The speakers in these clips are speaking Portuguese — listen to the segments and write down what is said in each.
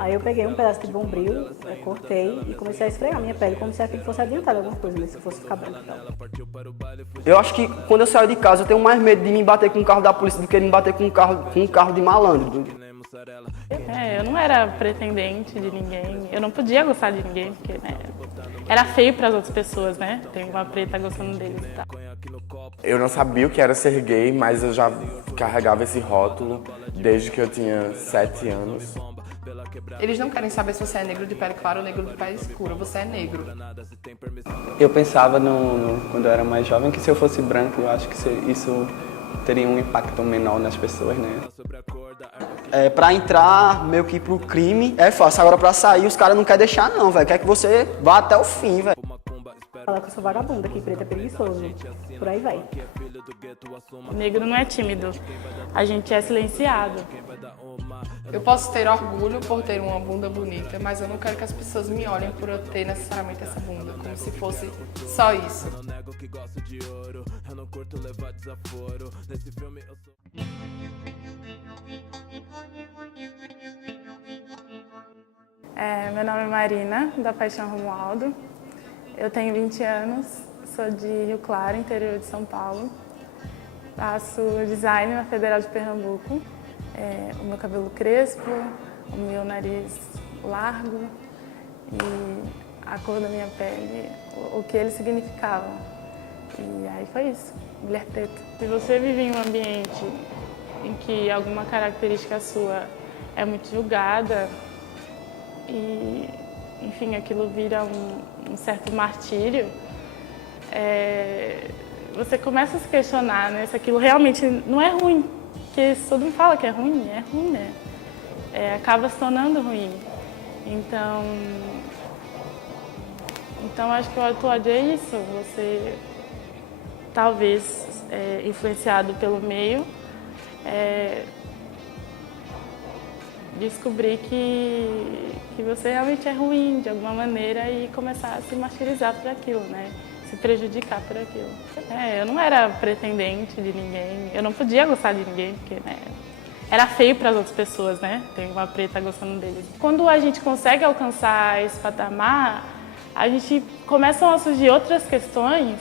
Aí eu peguei um pedaço de bombril, cortei e comecei a esfregar minha pele como se aquilo fosse adiantar alguma coisa, né? Se fosse ficar branco e tal. Eu acho que quando eu saio de casa eu tenho mais medo de me bater com um carro da polícia do que de me bater com um carro de malandro. Eu não era pretendente de ninguém, eu não podia gostar de ninguém, porque né, era feio para as outras pessoas, né? Tem uma preta gostando deles e tal. Eu não sabia o que era ser gay, mas eu já carregava esse rótulo desde que eu tinha 7 anos. Eles não querem saber se você é negro de pele clara ou negro de pele escura, você é negro. Eu pensava, quando eu era mais jovem, que se eu fosse branco, eu acho que isso teria um impacto menor nas pessoas, né? Pra entrar meio que pro crime é fácil, agora pra sair os caras não querem deixar não, velho. Quer que você vá até o fim, velho. Falar que eu sou vagabunda, que preto é preguiçoso, por aí vai. O negro não é tímido, a gente é silenciado. Eu posso ter orgulho por ter uma bunda bonita, mas eu não quero que as pessoas me olhem por eu ter necessariamente essa bunda, como se fosse só isso. Meu nome é Marina, da Paixão Romualdo. Eu tenho 20 anos, sou de Rio Claro, interior de São Paulo. Faço design na Federal de Pernambuco. O meu cabelo crespo, o meu nariz largo e a cor da minha pele, o que eles significavam. E aí foi isso, mulher preta. Se você vive em um ambiente em que alguma característica sua é muito julgada e, enfim, aquilo vira um certo martírio, você começa a se questionar, né, se aquilo realmente não é ruim. Porque se todo mundo fala que é ruim, né? Acaba se tornando ruim. Então acho que o autor é isso, você talvez influenciado pelo meio, descobrir que você realmente é ruim de alguma maneira e começar a se martirizar por aquilo, né? Se prejudicar por aquilo. Eu não era pretendente de ninguém, eu não podia gostar de ninguém, porque né, era feio para as outras pessoas, né? Tem uma preta gostando deles. Quando a gente consegue alcançar esse patamar, a gente começam a surgir outras questões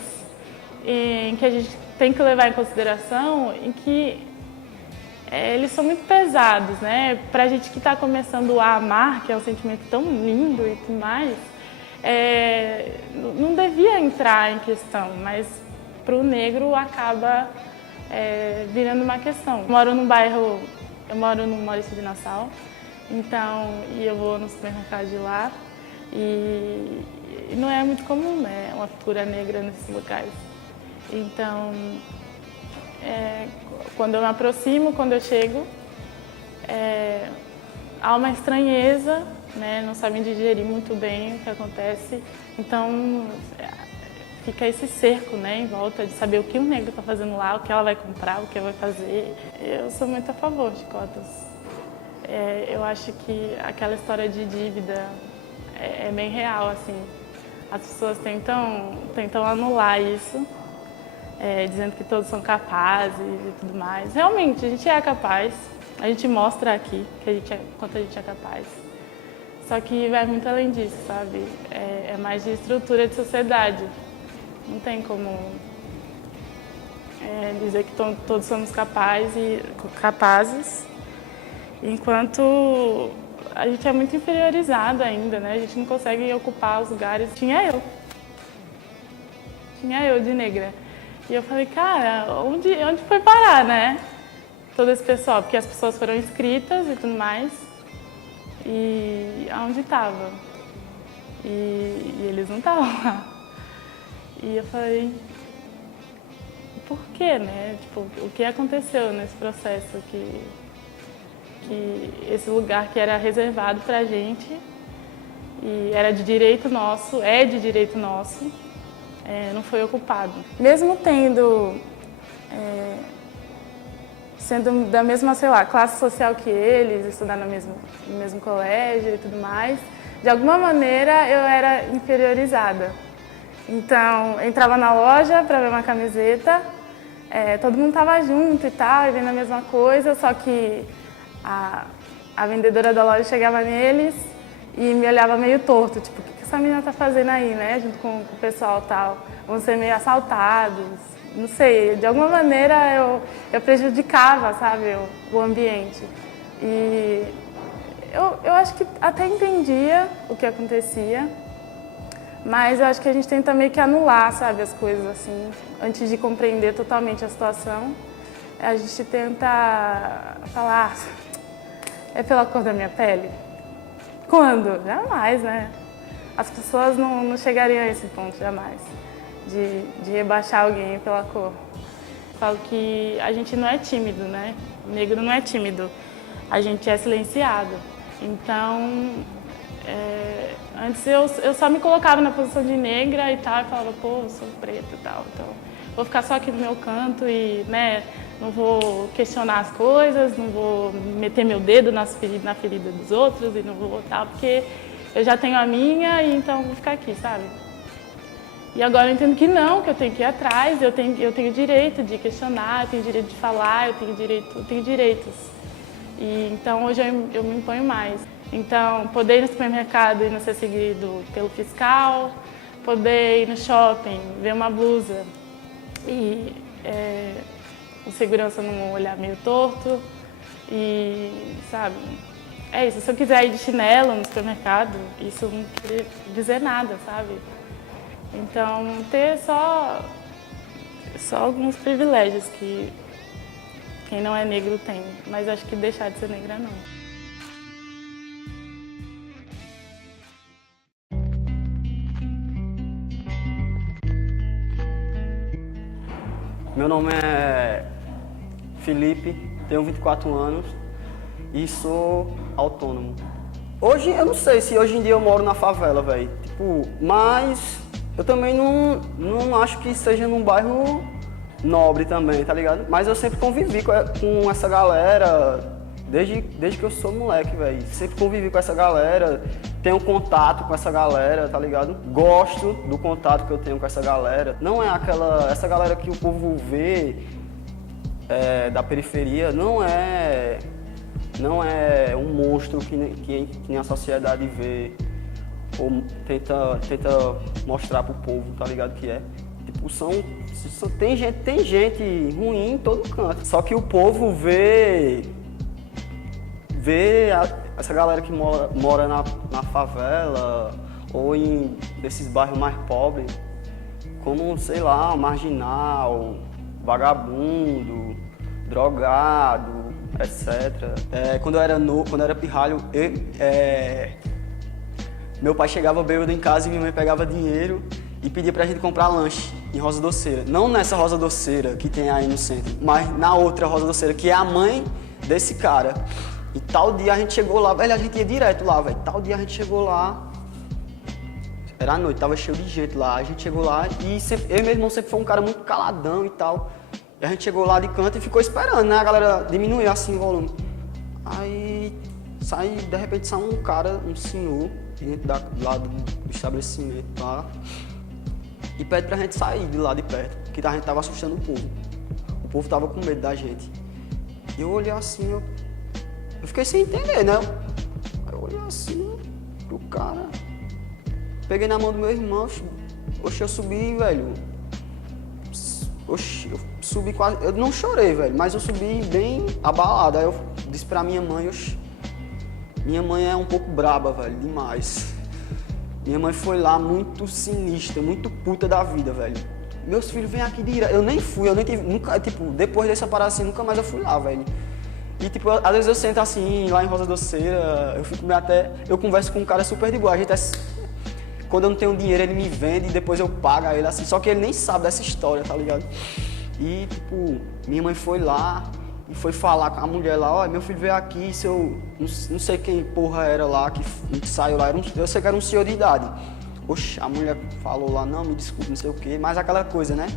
em que a gente tem que levar em consideração, em que eles são muito pesados, né? Para a gente que está começando a amar, que é um sentimento tão lindo e tudo mais, não devia entrar em questão, mas para o negro acaba virando uma questão. Eu moro no Maurício de Nassau, então, e eu vou no supermercado de lá e não é muito comum, né, uma figura negra nesses locais. Então, quando eu me aproximo, quando eu chego, há uma estranheza, né, não sabem digerir muito bem o que acontece, então fica esse cerco, né, em volta de saber o que o negro está fazendo lá, o que ela vai comprar, o que ela vai fazer. Eu sou muito a favor de cotas. Eu acho que aquela história de dívida é bem real, assim. As pessoas tentam anular isso, dizendo que todos são capazes e tudo mais. Realmente, a gente é capaz, a gente mostra aqui quanto a gente é capaz. Só que vai muito além disso, sabe? É mais de estrutura de sociedade. Não tem como dizer que todos somos capazes, enquanto a gente é muito interiorizado ainda, né? A gente não consegue ocupar os lugares. Tinha eu de negra. E eu falei, cara, onde foi parar, né? Todo esse pessoal, porque as pessoas foram inscritas e tudo mais. E aonde estava? E eles não estavam lá. E eu falei, por quê, né? Tipo, o que aconteceu nesse processo que esse lugar que era reservado pra gente e era de direito nosso, não foi ocupado. Mesmo sendo da mesma, sei lá, classe social que eles, estudar no mesmo colégio e tudo mais, de alguma maneira eu era inferiorizada. Então, eu entrava na loja para ver uma camiseta, todo mundo estava junto e tal, e vendo a mesma coisa, só que a vendedora da loja chegava neles e me olhava meio torto, tipo, o que essa menina tá fazendo aí, né, junto com o pessoal e tal. Vão ser meio assaltados, não sei, de alguma maneira eu prejudicava, sabe, o ambiente. E eu acho que até entendia o que acontecia, mas eu acho que a gente tenta meio que anular, sabe, as coisas assim, antes de compreender totalmente a situação. A gente tenta falar, é pela cor da minha pele? Quando? Jamais, né? As pessoas não chegariam a esse ponto, jamais, de rebaixar alguém pela cor. Falo que a gente não é tímido, né? O negro não é tímido, a gente é silenciado. Então, antes eu só me colocava na posição de negra e tal, e falava, pô, eu sou preta e tal, então vou ficar só aqui no meu canto e, né, não vou questionar as coisas, não vou meter meu dedo na ferida dos outros e não vou tal, porque eu já tenho a minha e então vou ficar aqui, sabe? E agora eu entendo que não, que eu tenho que ir atrás, eu tenho direito de questionar, eu tenho direito de falar, eu tenho direitos. E então hoje eu me imponho mais. Então, poder ir no supermercado e não ser seguido pelo fiscal, poder ir no shopping, ver uma blusa e o segurança não olhar meio torto e, sabe, é isso. Se eu quiser ir de chinelo no supermercado, isso não quer dizer nada, sabe? Então, ter só alguns privilégios que quem não é negro tem, mas acho que deixar de ser negra não. Meu nome é Felipe, tenho 24 anos e sou autônomo. Hoje, eu não sei se hoje em dia eu moro na favela, velho. Tipo, mas eu também não acho que seja num bairro nobre também, tá ligado? Mas eu sempre convivi com essa galera, desde que eu sou moleque, velho. Sempre convivi com essa galera, tenho contato com essa galera, tá ligado? Gosto do contato que eu tenho com essa galera. Não é essa galera que o povo vê da periferia, não é um monstro que a sociedade vê ou tenta mostrar pro povo, tá ligado que é. Tipo, tem gente ruim em todo canto. Só que o povo vê essa galera que mora na favela ou nesses bairros mais pobres como, sei lá, marginal, vagabundo, drogado, etc. Quando eu era pirralho, meu pai chegava bêbado em casa e minha mãe pegava dinheiro e pedia pra gente comprar lanche em Rosa Doceira. Não nessa Rosa Doceira que tem aí no centro, mas na outra Rosa Doceira, que é a mãe desse cara. E tal dia a gente chegou lá, velho, a gente ia direto lá, velho. Tal dia a gente chegou lá, era à noite, tava cheio de gente lá. A gente chegou lá e eu e meu irmão sempre foi um cara muito caladão e tal. E a gente chegou lá de canto e ficou esperando, né? A galera diminuiu assim o volume. Aí, de repente saiu um cara, um senhor, dentro lá do estabelecimento lá. E pede pra gente sair de lá de perto, porque a gente tava assustando o povo. O povo tava com medo da gente. E eu olhei assim, eu fiquei sem entender, né? Eu olhei assim pro cara, peguei na mão do meu irmão, oxe, eu subi, velho. Oxe, eu subi quase, eu não chorei, velho, mas eu subi bem abalado. Aí eu disse pra minha mãe, oxe, minha mãe é um pouco braba, velho, demais. Minha mãe foi lá muito sinistra, muito puta da vida, velho. Meus filhos vêm aqui direto. Eu nem fui, eu nem tive, nunca, tipo, depois dessa parada assim, nunca mais eu fui lá, velho. E, tipo, às vezes eu sento assim, lá em Rosa Doceira, eu fico meio eu converso com um cara super de boa. A gente quando eu não tenho dinheiro, ele me vende e depois eu pago a ele assim. Só que ele nem sabe dessa história, tá ligado? E, tipo, minha mãe foi lá e foi falar com a mulher lá, ó, meu filho veio aqui, não sei quem porra era lá, que saiu lá, eu sei que era um senhor de idade. Oxe, a mulher falou lá, não, me desculpe, não sei o quê, mas aquela coisa, né?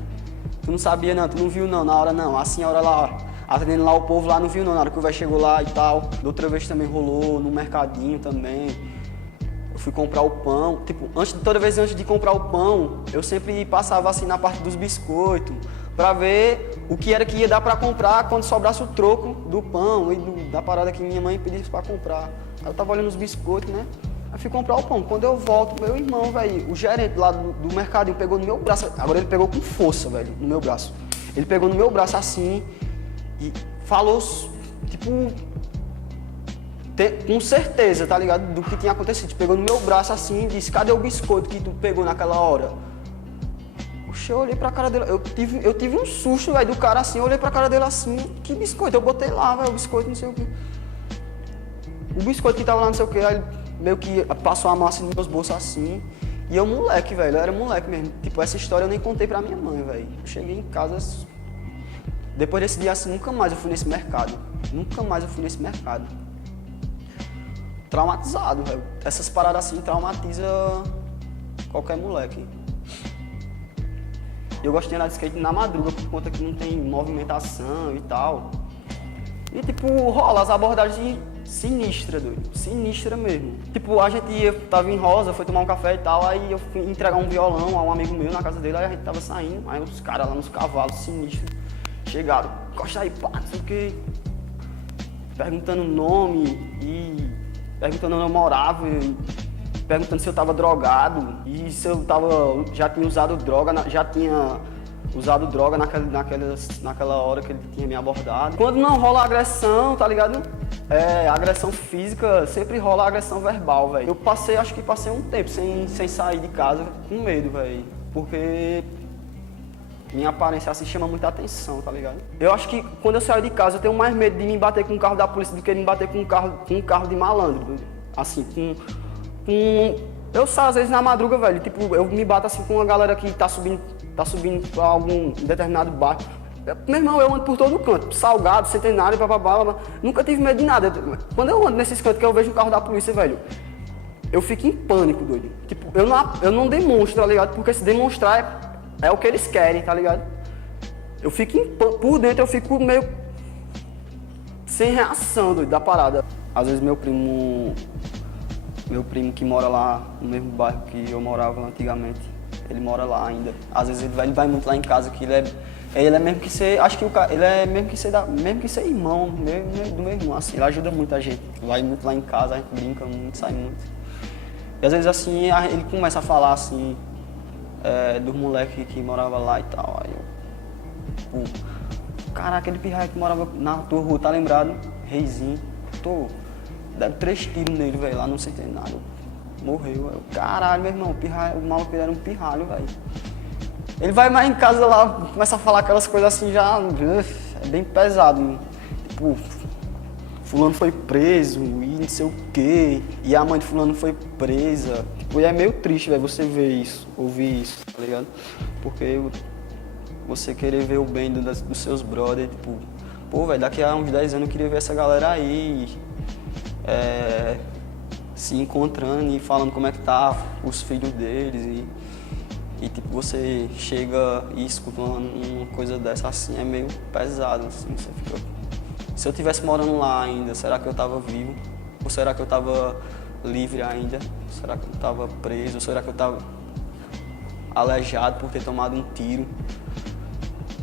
Tu não sabia não, tu não viu não, na hora não. A senhora lá, atendendo lá o povo lá, não viu não, na hora que o velho chegou lá e tal. Da outra vez também rolou, no mercadinho também. Eu fui comprar o pão, tipo, toda vez antes de comprar o pão, eu sempre passava assim na parte dos biscoitos, pra ver o que era que ia dar pra comprar quando sobrasse o troco do pão e da parada que minha mãe pedisse pra comprar. Aí eu tava olhando os biscoitos, né? Aí fui comprar o pão. Quando eu volto, meu irmão, velho, o gerente lá do mercadinho pegou no meu braço. Agora ele pegou com força, velho, no meu braço. Ele pegou no meu braço assim e falou, tipo, com certeza, tá ligado? Do que tinha acontecido. Pegou no meu braço assim e disse, cadê o biscoito que tu pegou naquela hora? Oxe, eu olhei pra cara dele, eu tive um susto, velho, do cara assim, eu olhei pra cara dele assim, que biscoito? Eu botei lá, velho, o biscoito, não sei o que. O biscoito que tava lá, não sei o que, aí ele meio que passou a mão assim nos meus bolsos assim. E eu moleque, velho, eu era moleque mesmo. Tipo, essa história eu nem contei pra minha mãe, velho. Eu cheguei em casa, depois desse dia assim, nunca mais eu fui nesse mercado. Nunca mais eu fui nesse mercado. Traumatizado, velho. Essas paradas assim traumatizam qualquer moleque. Eu gosto de andar de skate na madruga por conta que não tem movimentação e tal. E tipo, rola as abordagens sinistras, doido. Sinistra mesmo. Tipo, a gente tava em Rosa, foi tomar um café e tal, aí eu fui entregar um violão a um amigo meu na casa dele, aí a gente tava saindo, aí os caras lá nos cavalos sinistros chegaram, encosta aí, pá, não sei o que, perguntando o nome e perguntando onde eu morava, e perguntando se eu tava drogado e se eu já tinha usado droga naquela hora que ele tinha me abordado. Quando não rola agressão, tá ligado? Agressão física, sempre rola agressão verbal, velho. Eu acho que passei um tempo sem sair de casa com medo, velho. Porque minha aparência assim chama muita atenção, tá ligado? Eu acho que quando eu saio de casa eu tenho mais medo de me bater com um carro da polícia do que de me bater com um carro de malandro. Assim, eu saio às vezes na madruga, velho, tipo, eu me bato assim com uma galera que tá subindo pra algum determinado bairro. Meu irmão, eu ando por todo canto, Salgado, Centenário, bababá, nunca tive medo de nada. Quando eu ando nesses cantos que eu vejo um carro da polícia, velho, eu fico em pânico, doido. Tipo, eu não demonstro, tá ligado? Porque se demonstrar é o que eles querem, tá ligado? Eu fico por dentro, eu fico meio sem reação, doido, da parada. Às vezes meu primo que mora lá no mesmo bairro que eu morava antigamente, ele mora lá ainda. Às vezes ele vai muito lá em casa, que ele é mesmo que ser, acho que ele é mesmo que ser irmão do meu irmão, assim, ele ajuda muito a gente. Vai muito lá em casa, a gente brinca muito, sai muito. E às vezes assim, ele começa a falar assim, dos moleques que morava lá e tal. Aí eu, tipo, caraca, aquele pirraia que morava na tua rua, tá lembrado? Reizinho, deve 3 tiros nele, velho, lá no Centenário. Morreu. Eu, caralho, meu irmão, o maluco era um pirralho, velho. Ele vai mais em casa lá, começa a falar aquelas coisas assim, já é bem pesado, mano. Tipo, fulano foi preso e não sei o quê, e a mãe de fulano foi presa. Tipo, e é meio triste, velho, você ver isso, ouvir isso, tá ligado? Porque você querer ver o bem dos seus brothers, tipo, pô, velho, daqui a uns 10 anos eu queria ver essa galera aí, se encontrando e falando como é que tá os filhos deles e tipo, você chega e escuta uma coisa dessa assim, é meio pesado, assim, você fica... Se eu estivesse morando lá ainda, será que eu tava vivo? Ou será que eu tava livre ainda? Será que eu tava preso? Ou será que eu tava aleijado por ter tomado um tiro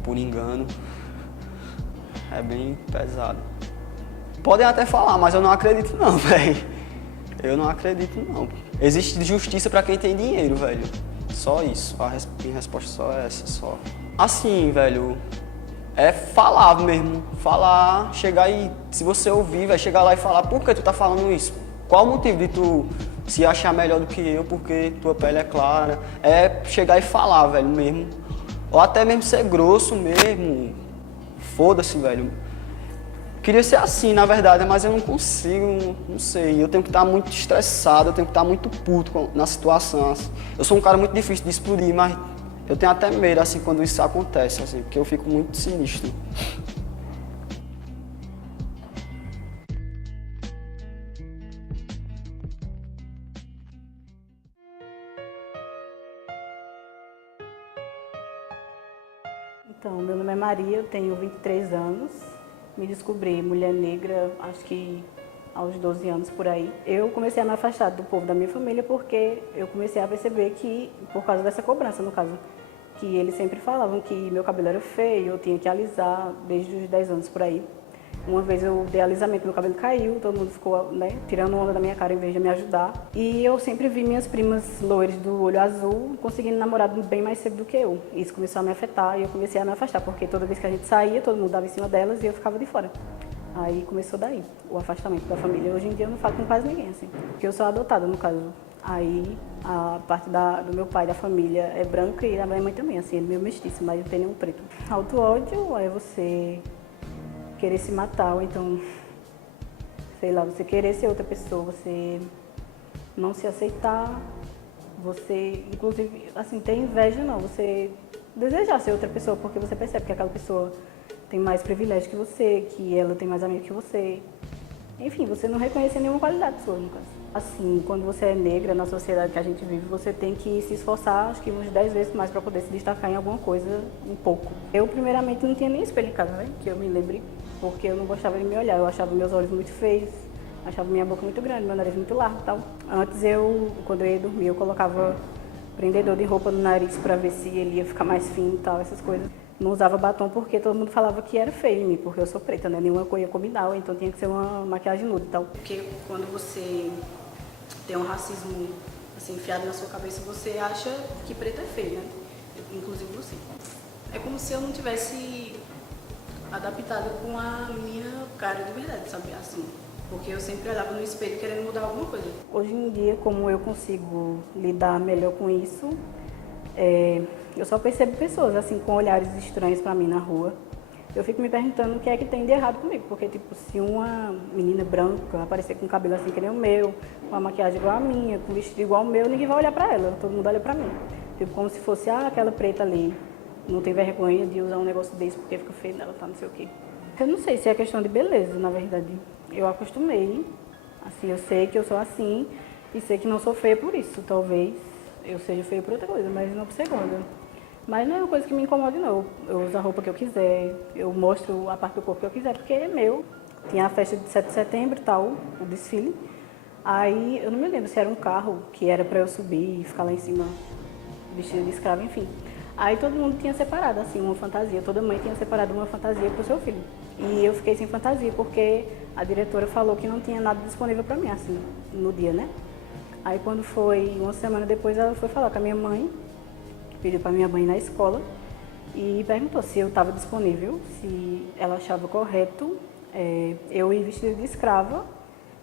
por engano? É bem pesado. Podem até falar, mas eu não acredito não, velho. Eu não acredito não. Existe justiça pra quem tem dinheiro, velho. Só isso. Minha resposta só é essa, só. Assim, velho, é falar mesmo. Falar, chegar e, se você ouvir, vai chegar lá e falar, por que tu tá falando isso? Qual o motivo de tu se achar melhor do que eu, porque tua pele é clara? É chegar e falar, velho, mesmo. Ou até mesmo ser grosso mesmo. Foda-se, velho. Queria ser assim, na verdade, mas eu não consigo, não sei. Eu tenho que estar muito estressado, eu tenho que estar muito puto na situação. Eu sou um cara muito difícil de explodir, mas eu tenho até medo, assim, quando isso acontece, assim, porque eu fico muito sinistro. Então, meu nome é Maria, eu tenho 23 anos. Me descobri mulher negra, acho que aos 12 anos por aí. Eu comecei a me afastar do povo da minha família porque eu comecei a perceber que, por causa dessa cobrança, no caso, que eles sempre falavam que meu cabelo era feio, eu tinha que alisar desde os 10 anos por aí. Uma vez eu dei alisamento, meu cabelo caiu, todo mundo ficou, né, tirando onda da minha cara em vez de me ajudar. E eu sempre vi minhas primas loiras do olho azul conseguindo namorado bem mais cedo do que eu. Isso começou a me afetar e eu comecei a me afastar, porque toda vez que a gente saía, todo mundo dava em cima delas e eu ficava de fora. Aí começou daí, o afastamento da família. Hoje em dia eu não falo com quase ninguém, assim, porque eu sou adotada, no caso. Aí a parte do meu pai, da família, é branca e da minha mãe também, assim, é meio mestiço, mas não tem nenhum preto. Auto-ódio é você querer se matar, ou então, sei lá, você querer ser outra pessoa, você não se aceitar, você, inclusive, assim, ter inveja não, você desejar ser outra pessoa, porque você percebe que aquela pessoa tem mais privilégio que você, que ela tem mais amigos que você. Enfim, você não reconhece nenhuma qualidade sua, no caso. Assim, quando você é negra na sociedade que a gente vive, você tem que se esforçar, acho que uns 10 vezes mais para poder se destacar em alguma coisa, um pouco. Eu, primeiramente, não tinha nem espelho em casa, né? Que eu me lembre, porque eu não gostava de me olhar. Eu achava meus olhos muito feios, achava minha boca muito grande, meu nariz muito largo e tal. Antes, quando eu ia dormir, eu colocava prendedor de roupa no nariz para ver se ele ia ficar mais fino e tal, essas coisas. Não usava batom porque todo mundo falava que era feio em mim, porque eu sou preta, né? Nenhuma cor ia combinar, então tinha que ser uma maquiagem nude e tal. Porque quando você tem um racismo assim, enfiado na sua cabeça, você acha que preto é feio, né? Inclusive você. É como se eu não tivesse adaptada com a minha cara de verdade, sabe? Assim, porque eu sempre olhava no espelho querendo mudar alguma coisa. Hoje em dia, como eu consigo lidar melhor com isso, eu só percebo pessoas assim com olhares estranhos pra mim na rua. Eu fico me perguntando o que é que tem de errado comigo, porque tipo, se uma menina branca aparecer com cabelo assim que nem o meu, com uma maquiagem igual a minha, com um vestido igual ao meu, ninguém vai olhar pra ela, todo mundo olha pra mim. Tipo, como se fosse, aquela preta ali não tem vergonha de usar um negócio desse porque fica feio nela, tá, não sei o quê. Eu não sei se é questão de beleza, na verdade. Eu acostumei, assim, eu sei que eu sou assim e sei que não sou feia por isso, talvez eu seja feia por outra coisa, mas não por ser gorda. Mas não é uma coisa que me incomoda, não. Eu uso a roupa que eu quiser, eu mostro a parte do corpo que eu quiser, porque é meu. Tinha a festa de 7 de setembro e tal, o desfile. Aí, eu não me lembro se era um carro que era pra eu subir e ficar lá em cima, vestida de escrava, enfim. Aí todo mundo tinha separado, assim, uma fantasia. Toda mãe tinha separado uma fantasia pro seu filho. E eu fiquei sem fantasia, porque a diretora falou que não tinha nada disponível pra mim, assim, no dia, né? Aí, quando foi uma semana depois, ela foi falar com a minha mãe, pediu para minha mãe na escola e perguntou se eu estava disponível, se ela achava correto eu ir vestida de escrava,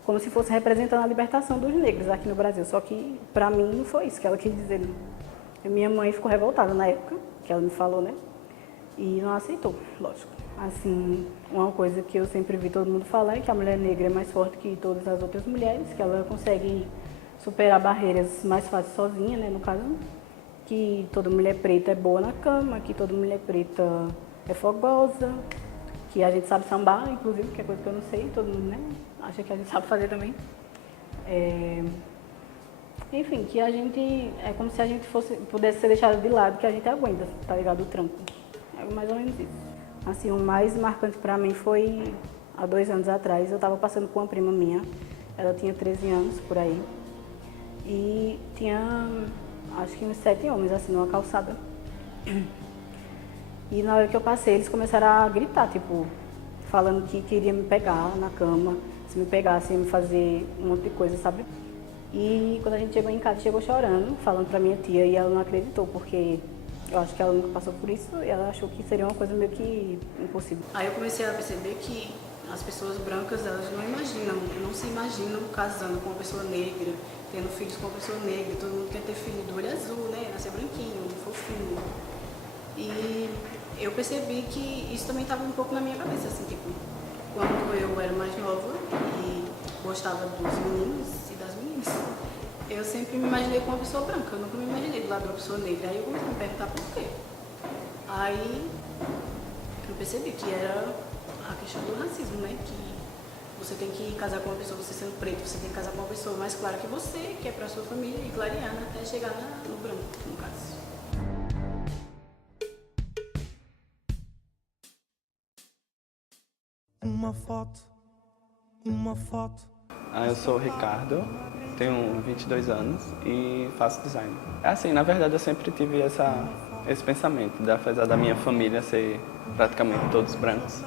como se fosse representando a libertação dos negros aqui no Brasil. Só que, para mim, não foi isso que ela quis dizer. Minha mãe ficou revoltada na época, que ela me falou, né? E não aceitou, lógico. Assim, uma coisa que eu sempre vi todo mundo falar é que a mulher negra é mais forte que todas as outras mulheres, que ela consegue superar barreiras mais fácil sozinha, né, no caso. Que toda mulher preta é boa na cama, que toda mulher preta é fogosa, que a gente sabe sambar, inclusive, que é coisa que eu não sei, todo mundo, né, acha que a gente sabe fazer também. Enfim, que a gente, é como se a gente pudesse ser deixado de lado, que a gente aguenta, tá ligado, o tranco. É mais ou menos isso. Assim, o mais marcante pra mim foi, há 2 anos atrás, eu tava passando com uma prima minha, ela tinha 13 anos, por aí, e tinha acho que uns 7 homens, assim, numa calçada. E na hora que eu passei, eles começaram a gritar, tipo, falando que queria me pegar na cama, se me pegasse, ia me fazer um monte de coisa, sabe? E quando a gente chegou em casa, chegou chorando, falando pra minha tia, e ela não acreditou, porque eu acho que ela nunca passou por isso, e ela achou que seria uma coisa meio que impossível. Aí eu comecei a perceber que as pessoas brancas, elas não se imaginam casando com uma pessoa negra, tendo filhos com uma pessoa negra. Todo mundo quer ter filho do olho azul, né? Nascer branquinho, fofinho. E eu percebi que isso também estava um pouco na minha cabeça, assim, tipo, quando eu era mais nova e gostava dos meninos e das meninas, eu sempre me imaginei como uma pessoa branca, eu nunca me imaginei do lado de uma pessoa negra. Aí eu comecei a me perguntar por quê. Aí eu percebi que era a questão do racismo, né? Que você tem que casar com uma pessoa, você sendo preto, você tem que casar com uma pessoa mais clara que você, que é pra sua família, e clarear até chegar no branco, no caso. Uma foto. Eu sou o Ricardo, tenho 22 anos e faço design. Assim, na verdade eu sempre tive esse pensamento, apesar da minha família ser praticamente todos brancos.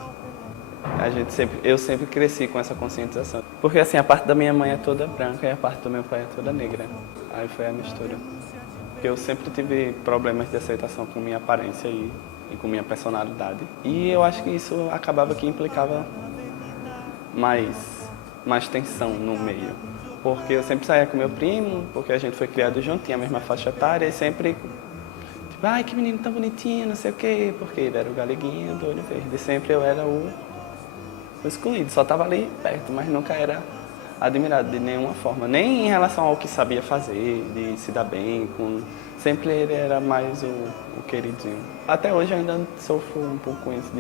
Eu sempre cresci com essa conscientização. Porque assim, a parte da minha mãe é toda branca e a parte do meu pai é toda negra. Aí foi a mistura. Eu sempre tive problemas de aceitação com minha aparência e com minha personalidade. E eu acho que isso acabava que implicava mais tensão no meio. Porque eu sempre saía com meu primo, porque a gente foi criado junto, tinha a mesma faixa etária, e sempre, tipo, ai, que menino tão bonitinho, não sei o quê, porque ele era o galeguinho do olho verde. E sempre eu era o excluído, só estava ali perto, mas nunca era admirado de nenhuma forma, nem em relação ao que sabia fazer, de se dar bem, sempre ele era mais o queridinho. Até hoje eu ainda sofro um pouco com isso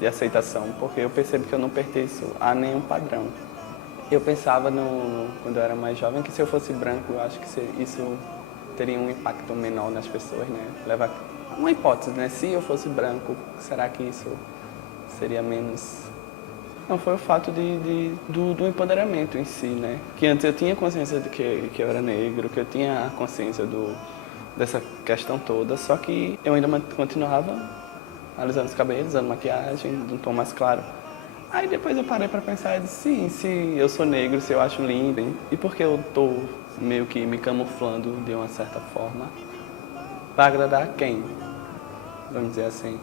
de aceitação, porque eu percebo que eu não pertenço a nenhum padrão. Eu pensava, quando eu era mais jovem, que se eu fosse branco, eu acho que isso teria um impacto menor nas pessoas, né? Levar uma hipótese, né? Se eu fosse branco, será que isso seria menos... Não, foi o fato do empoderamento em si, né? Que antes eu tinha consciência de que eu era negro, que eu tinha a consciência dessa questão toda, só que eu ainda continuava alisando os cabelos, usando maquiagem, de um tom mais claro. Aí depois eu parei pra pensar e disse, sim, se eu sou negro, se eu acho lindo, e por que eu tô meio que me camuflando de uma certa forma pra agradar quem? Vamos dizer assim.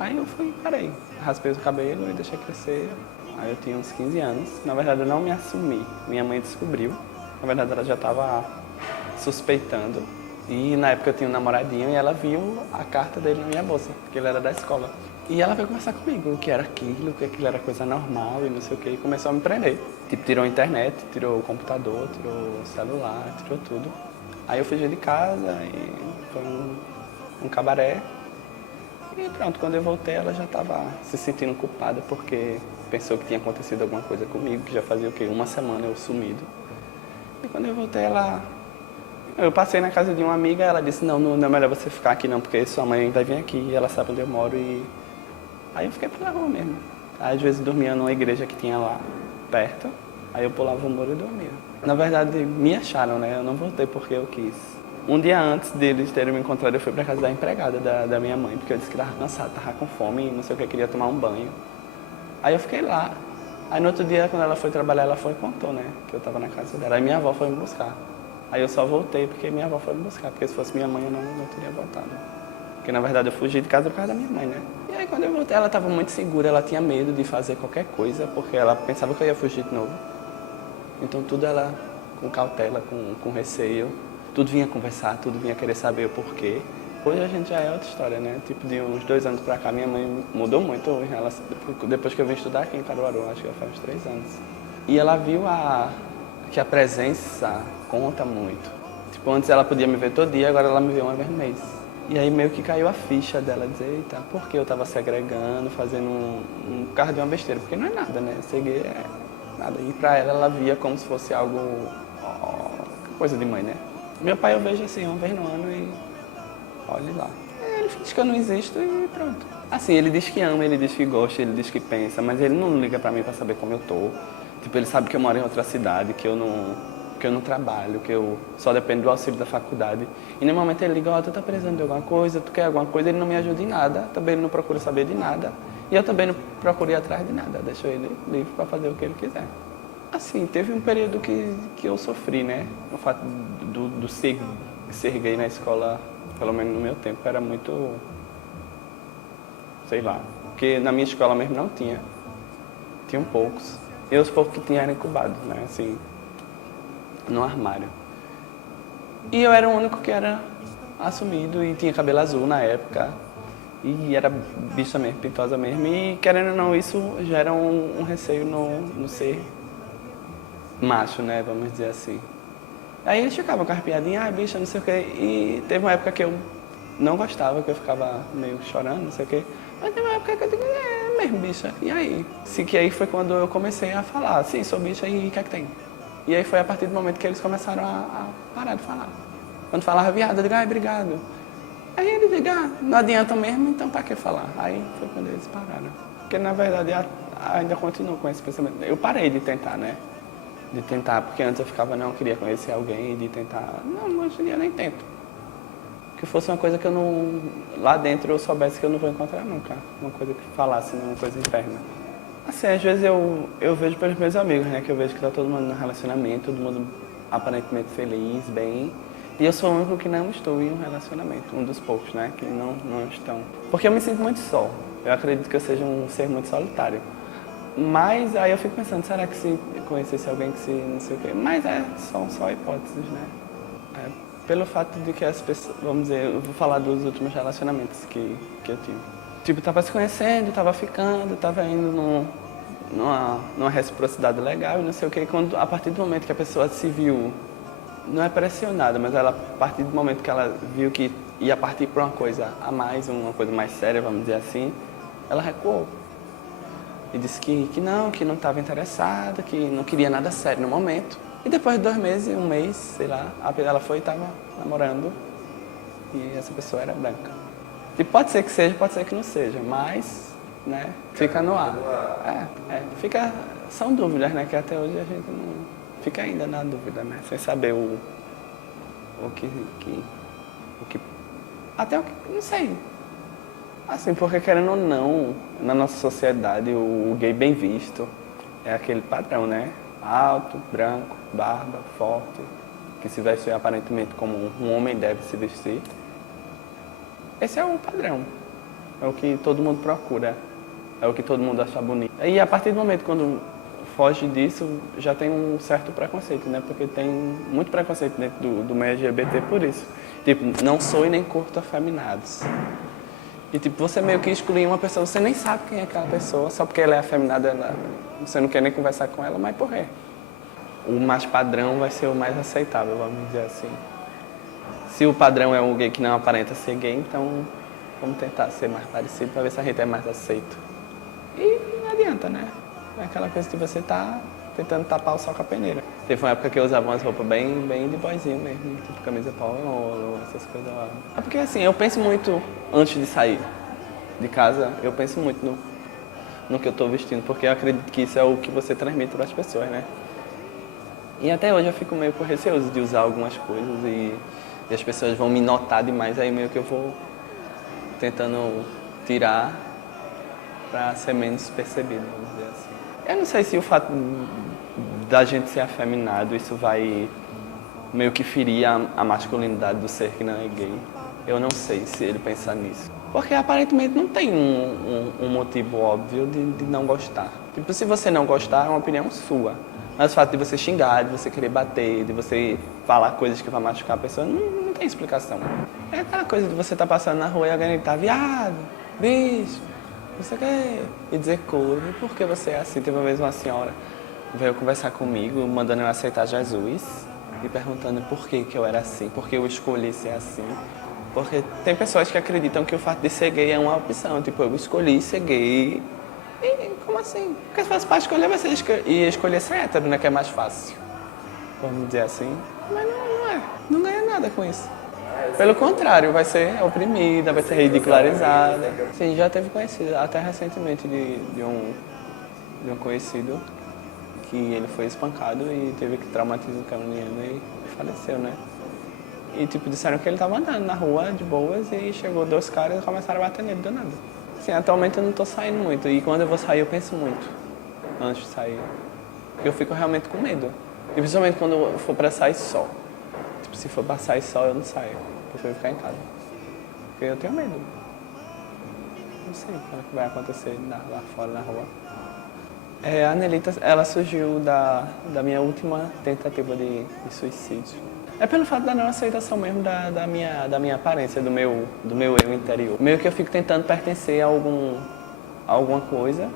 Aí eu parei, raspei o cabelo e deixei crescer. Aí eu tinha uns 15 anos. Na verdade, eu não me assumi. Minha mãe descobriu. Na verdade, ela já estava suspeitando. E na época eu tinha um namoradinho e ela viu a carta dele na minha bolsa, porque ele era da escola. E ela veio conversar comigo, o que era aquilo, que aquilo era coisa normal e não sei o que, e começou a me prender. Tipo, tirou a internet, tirou o computador, tirou o celular, tirou tudo. Aí eu fugi de casa e foi um cabaré. E pronto, quando eu voltei ela já estava se sentindo culpada porque pensou que tinha acontecido alguma coisa comigo, que já fazia o quê? Uma semana eu sumido. E quando eu voltei eu passei na casa de uma amiga, ela disse, não é melhor você ficar aqui não, porque sua mãe vai vir aqui e ela sabe onde eu moro. E aí eu fiquei pela rua mesmo. Aí, às vezes dormia numa igreja que tinha lá perto, aí eu pulava o muro e dormia. Na verdade me acharam, né? Eu não voltei porque eu quis. Um dia antes deles terem me encontrado, eu fui pra casa da empregada da minha mãe, porque eu disse que estava cansado, estava com fome, não sei o que, queria tomar um banho. Aí eu fiquei lá. Aí no outro dia, quando ela foi trabalhar, ela foi e contou, né, que eu estava na casa dela. Aí minha avó foi me buscar. Aí eu só voltei porque minha avó foi me buscar, porque se fosse minha mãe eu não teria voltado. Porque na verdade eu fugi de casa por causa da minha mãe, né. E aí quando eu voltei, ela estava muito segura, ela tinha medo de fazer qualquer coisa, porque ela pensava que eu ia fugir de novo. Então tudo ela com cautela, com receio. Tudo vinha conversar, tudo vinha querer saber o porquê. Hoje a gente já é outra história, né? Tipo, de uns 2 anos pra cá, minha mãe mudou muito em relação... Depois que eu vim estudar aqui em Caruaru, acho que já faz uns 3 anos. E ela viu que a presença conta muito. Tipo, antes ela podia me ver todo dia, agora ela me vê uma vez no mês. E aí meio que caiu a ficha dela, dizer, eita, por que eu tava segregando, fazendo um carro de uma besteira? Porque não é nada, né? Segregar é nada. E pra ela via como se fosse algo... coisa de mãe, né? Meu pai eu vejo assim, uma vez no ano e olhe lá. Ele diz que eu não existo e pronto. Assim, ele diz que ama, ele diz que gosta, ele diz que pensa, mas ele não liga pra mim pra saber como eu tô. Tipo, ele sabe que eu moro em outra cidade, que eu não trabalho, que eu só dependo do auxílio da faculdade. E no momento ele liga, ó, tu tá precisando de alguma coisa, tu quer alguma coisa, ele não me ajuda em nada, também ele não procura saber de nada. E eu também não procuro ir atrás de nada, deixo ele livre pra fazer o que ele quiser. Assim, teve um período que eu sofri, né? O fato do ser gay na escola, pelo menos no meu tempo, era muito... sei lá. Porque na minha escola mesmo não tinha. Tinham poucos. E os poucos que tinham eram incubados, né? Assim, no armário. E eu era o único que era assumido e tinha cabelo azul na época. E era bicha mesmo, pintosa mesmo. E querendo ou não, isso gera um receio no ser macho, né, vamos dizer assim. Aí eles ficavam com as piadinhas, bicha, não sei o quê. E teve uma época que eu não gostava, que eu ficava meio chorando, não sei o quê. Mas teve uma época que eu digo, mesmo, bicha. E aí? Que aí foi quando eu comecei a falar, sim, sou bicha e o que é que tem? E aí foi a partir do momento que eles começaram a parar de falar. Quando falava viado, eu digo, obrigado. Aí eles digam, não adianta mesmo, então pra que falar? Aí foi quando eles pararam. Porque na verdade ainda continuo com esse pensamento. Eu parei de tentar, né? De tentar, porque antes eu ficava, não, eu queria conhecer alguém, de tentar... Não, hoje em dia eu nem tento. Porque que fosse uma coisa que eu não, lá dentro eu soubesse que eu não vou encontrar nunca. Uma coisa que falasse, não uma coisa interna. Assim, às vezes eu vejo pelos meus amigos, né? Que eu vejo que tá todo mundo no relacionamento, todo mundo aparentemente feliz, bem. E eu sou o único que não estou em um relacionamento, um dos poucos, né? Que não estão. Porque eu me sinto muito só. Eu acredito que eu seja um ser muito solitário. Mas aí eu fico pensando, será que se eu conhecesse alguém que se não sei o quê? Mas são só hipóteses, né? Pelo fato de que as pessoas, vamos dizer, eu vou falar dos últimos relacionamentos que eu tive. Tipo, tava se conhecendo, tava ficando, tava indo numa reciprocidade legal e não sei o quê. Quando, a partir do momento que a pessoa se viu, não é pressionada, mas ela, a partir do momento que ela viu que ia partir para uma coisa a mais, uma coisa mais séria, vamos dizer assim, ela recuou. E disse que não estava interessada, que não queria nada sério no momento. E depois de 2 meses, 1 mês, sei lá, ela foi e estava namorando e essa pessoa era branca. E pode ser que seja, pode ser que não seja, mas, né, fica no ar. São dúvidas, né, que até hoje a gente não fica ainda na dúvida, né, sem saber o que até o que, não sei. Assim, porque querendo ou não, na nossa sociedade, o gay bem visto é aquele padrão, né? Alto, branco, barba, forte, que se veste aparentemente como um homem deve se vestir. Esse é o padrão, é o que todo mundo procura, é o que todo mundo acha bonito. E a partir do momento quando foge disso, já tem um certo preconceito, né? Porque tem muito preconceito dentro do meio LGBT por isso. Tipo, não sou e nem curto afeminados. E tipo, você meio que exclui uma pessoa, você nem sabe quem é aquela pessoa, só porque ela é afeminada, você não quer nem conversar com ela, mas por quê? O mais padrão vai ser o mais aceitável, vamos dizer assim. Se o padrão é um gay que não aparenta ser gay, então vamos tentar ser mais parecido para ver se a gente é mais aceito. E não adianta, né? É aquela coisa que você tá tentando tapar o sol com a peneira. Teve uma época que eu usava umas roupas bem de boyzinho mesmo, tipo camisa polo, essas coisas lá. É porque assim, eu penso muito, antes de sair de casa, eu penso muito no que eu tô vestindo, porque eu acredito que isso é o que você transmite para as pessoas, né? E até hoje eu fico meio receoso de usar algumas coisas e as pessoas vão me notar demais, aí meio que eu vou tentando tirar para ser menos percebido, vamos dizer assim. Eu não sei se o fato da gente ser afeminado, isso vai meio que ferir a masculinidade do ser que não é gay. Eu não sei se ele pensar nisso. Porque aparentemente não tem um motivo óbvio de não gostar. Tipo, se você não gostar, é uma opinião sua. Mas o fato de você xingar, de você querer bater, de você falar coisas que vão machucar a pessoa, não tem explicação. É aquela coisa de você estar passando na rua e alguém gritar, viado, bicho, não sei o quê, e dizer coisa. Por que você é assim? Teve uma vez uma senhora veio conversar comigo, mandando eu aceitar Jesus e perguntando por que eu era assim, por que eu escolhi ser assim. Porque tem pessoas que acreditam que o fato de ser gay é uma opção. Tipo, eu escolhi ser gay. E como assim? Porque se fosse para escolher, você ia escolher ser hétero, né? Que é mais fácil. Vamos dizer assim. Mas não é. Não ganha nada com isso. Pelo contrário, vai ser oprimida, vai ser ridicularizada. Sim, já teve conhecido, até recentemente, de um conhecido, que ele foi espancado e teve que traumatizar o caminhando e faleceu, né? E, tipo, disseram que ele tava andando na rua de boas e chegou 2 caras e começaram a bater nele do nada. Assim, atualmente eu não tô saindo muito e quando eu vou sair eu penso muito antes de sair. Eu fico realmente com medo. E principalmente quando eu for pra sair só. Tipo, se for pra sair só eu não saio. Eu prefiro ficar em casa. Porque eu tenho medo. Não sei o que vai acontecer lá fora na rua. A Nelita, ela surgiu da minha última tentativa de suicídio. É pelo fato da não aceitação mesmo da minha aparência, do meu eu interior. Meio que eu fico tentando pertencer a alguma coisa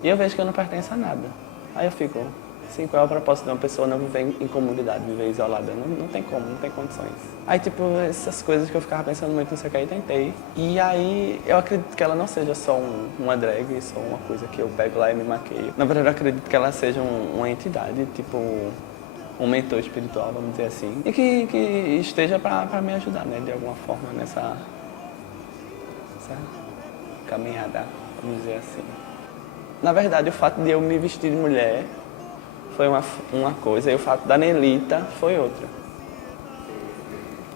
e eu vejo que eu não pertenço a nada. Aí eu fico, assim, qual é o propósito de uma pessoa não viver em comunidade, viver isolada? Não tem como, não tem condições. Aí, tipo, essas coisas que eu ficava pensando muito nisso aqui, aí tentei. E aí eu acredito que ela não seja só uma drag, só uma coisa que eu pego lá e me maqueio. Na verdade, eu acredito que ela seja uma entidade, tipo um mentor espiritual, vamos dizer assim, e que esteja para me ajudar, né, de alguma forma nessa caminhada, vamos dizer assim. Na verdade, o fato de eu me vestir de mulher foi uma coisa e o fato da Nelita foi outra.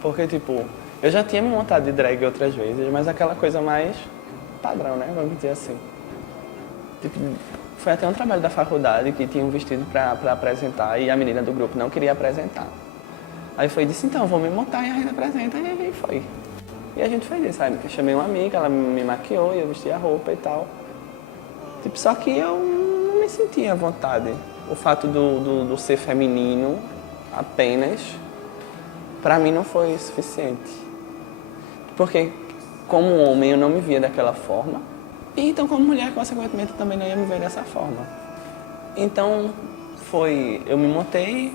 Porque, tipo, Eu já tinha me montado de drag outras vezes, mas aquela coisa mais padrão, né? Vamos dizer assim. Tipo, foi até um trabalho da faculdade que tinha um vestido pra apresentar e a menina do grupo não queria apresentar. Aí foi e disse, então, vou me montar e a gente apresenta, e aí foi. E a gente fez isso, aí eu chamei uma amiga, ela me maquiou e eu vesti a roupa e tal. Tipo, só que eu não me sentia à vontade. O fato do ser feminino apenas, pra mim não foi suficiente. Porque como homem eu não me via daquela forma. E então como mulher, consequentemente, eu também não ia me ver dessa forma. Então eu me montei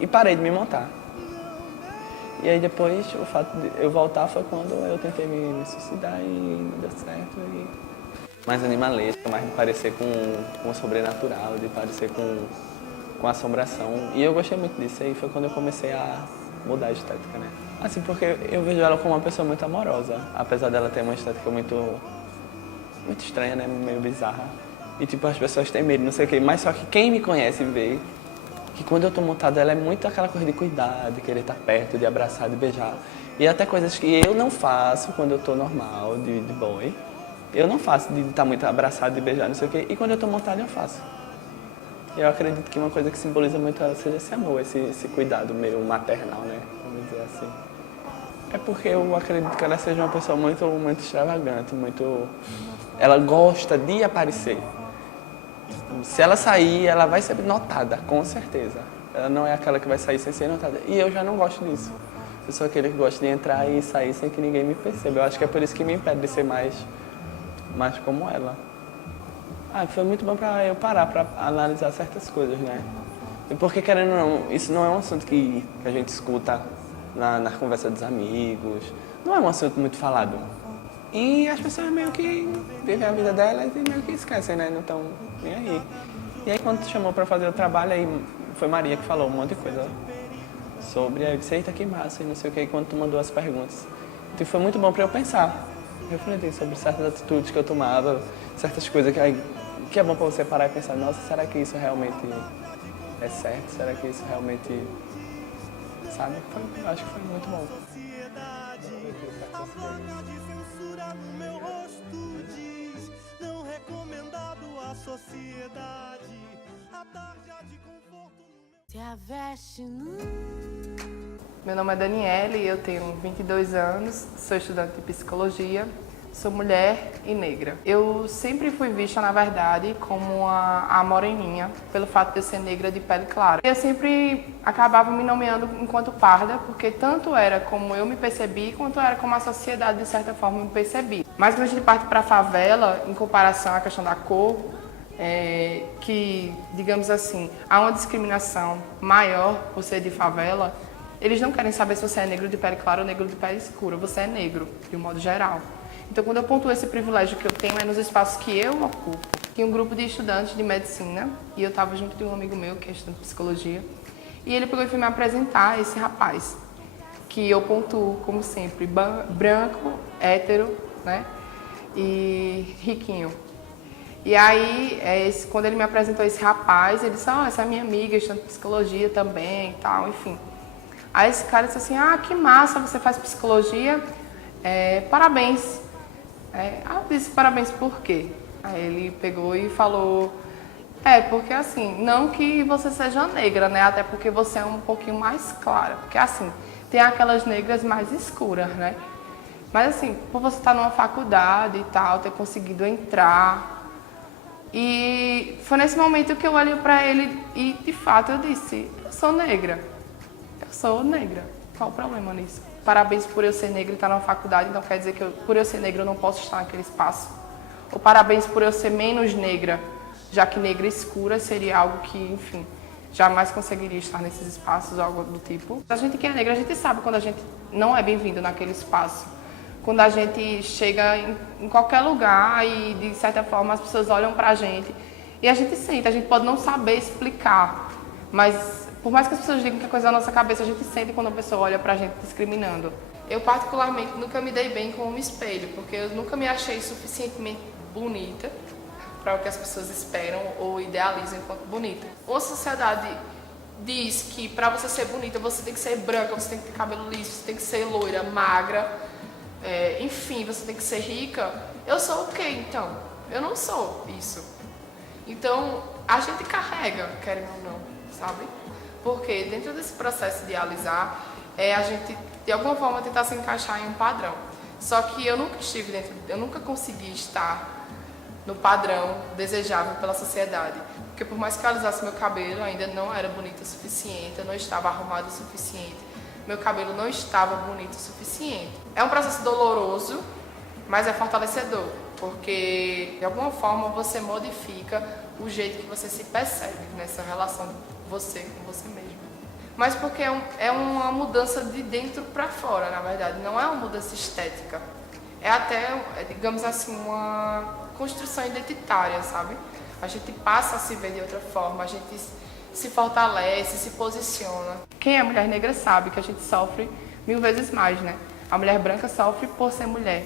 e parei de me montar. E aí depois o fato de eu voltar foi quando eu tentei me suicidar e não deu certo. Mais animalesca, mais de parecer com o sobrenatural, de parecer com assombração. E eu gostei muito disso, aí foi quando eu comecei a mudar a estética, né? Assim, porque eu vejo ela como uma pessoa muito amorosa, apesar dela ter uma estética muito estranha, né? Meio bizarra. E tipo, as pessoas têm medo, não sei o quê, mas só que quem me conhece vê que quando eu tô montada, ela é muito aquela coisa de cuidar, de querer estar perto, de abraçar, de beijar. E até coisas que eu não faço quando eu tô normal, de boy. Eu não faço de estar muito abraçado, de beijar, não sei o quê. E quando eu tô montada, eu faço. Eu acredito que uma coisa que simboliza muito seja esse amor, esse cuidado meio maternal, né? Vamos dizer assim. É porque eu acredito que ela seja uma pessoa muito extravagante, Ela gosta de aparecer. Se ela sair, ela vai ser notada, com certeza. Ela não é aquela que vai sair sem ser notada. E eu já não gosto disso. Eu sou aquele que gosta de entrar e sair sem que ninguém me perceba. Eu acho que é por isso que me impede de ser mais como ela. Foi muito bom pra eu parar pra analisar certas coisas, né? E porque, querendo ou não, isso não é um assunto que a gente escuta na conversa dos amigos. Não é um assunto muito falado. E as pessoas meio que vivem a vida delas e meio que esquecem, né? Não estão nem aí. E aí quando tu chamou pra fazer o trabalho, aí foi Maria que falou um monte de coisa sobre. Aí eu disse, eita, que massa, e não sei o que, quando tu mandou as perguntas. Então foi muito bom pra eu pensar. Refletir sobre certas atitudes que eu tomava, certas coisas que é bom pra você parar e pensar, nossa, será que isso realmente é certo? Será que isso realmente... Sabe? Eu acho que foi muito bom. A placa de censura no meu rosto diz: não recomendado à sociedade. A tarja de conforto no meu... Se a veste Meu nome é Daniele, eu tenho 22 anos, sou estudante de psicologia, sou mulher e negra. Eu sempre fui vista, na verdade, como a moreninha, pelo fato de eu ser negra de pele clara. Eu sempre acabava me nomeando enquanto parda, porque tanto era como eu me percebi, quanto era como a sociedade, de certa forma, me percebia. Mas quando a gente parte para a favela, em comparação à questão da cor, que, digamos assim, há uma discriminação maior por ser de favela, eles não querem saber se você é negro de pele clara ou negro de pele escura. Você é negro, de um modo geral. Então, quando eu pontuo esse privilégio que eu tenho, é nos espaços que eu ocupo. Tinha um grupo de estudantes de medicina e eu estava junto de um amigo meu, que é estudante de psicologia, e ele pegou e foi me apresentar esse rapaz, que eu pontuo, como sempre, branco, hétero, né, e riquinho. E aí, quando ele me apresentou esse rapaz, ele disse, essa é minha amiga, estudante de psicologia também e tal, enfim. Aí esse cara disse assim, que massa, você faz psicologia, parabéns. Eu disse, parabéns por quê? Aí ele pegou e falou, porque assim, não que você seja negra, né, até porque você é um pouquinho mais clara, porque assim, tem aquelas negras mais escuras, né, mas assim, por você estar numa faculdade e tal, ter conseguido entrar, e foi nesse momento que eu olhei pra ele e de fato eu disse, eu sou negra. Qual o problema nisso? Parabéns por eu ser negra e estar na faculdade, então quer dizer que por eu ser negra eu não posso estar naquele espaço? Ou parabéns por eu ser menos negra, já que negra escura seria algo que, enfim, jamais conseguiria estar nesses espaços ou algo do tipo. A gente que é negra, a gente sabe quando a gente não é bem-vindo naquele espaço. Quando a gente chega em qualquer lugar e, de certa forma, as pessoas olham pra gente e a gente sente, a gente pode não saber explicar, mas por mais que as pessoas digam que é coisa da nossa cabeça, a gente sente quando a pessoa olha pra gente discriminando. Eu, particularmente, nunca me dei bem com um espelho, porque eu nunca me achei suficientemente bonita para o que as pessoas esperam ou idealizam enquanto bonita. Uma sociedade diz que para você ser bonita, você tem que ser branca, você tem que ter cabelo liso, você tem que ser loira, magra, enfim, você tem que ser rica, eu sou o quê, então? Eu não sou isso. Então, a gente carrega, querendo ou não, sabe? Porque dentro desse processo de alisar, a gente, de alguma forma, tentar se encaixar em um padrão. Só que eu nunca consegui estar no padrão desejável pela sociedade. Porque por mais que eu alisasse meu cabelo, ainda não era bonita o suficiente, eu não estava arrumada o suficiente, meu cabelo não estava bonito o suficiente. É um processo doloroso, mas é fortalecedor, porque de alguma forma você modifica o jeito que você se percebe nessa relação você com você mesmo. Mas porque é uma mudança de dentro para fora, na verdade, não é uma mudança estética. É até, digamos assim, uma construção identitária, sabe? A gente passa a se ver de outra forma, a gente se fortalece, se posiciona. Quem é mulher negra sabe que a gente sofre 1000 vezes mais, né? A mulher branca sofre por ser mulher,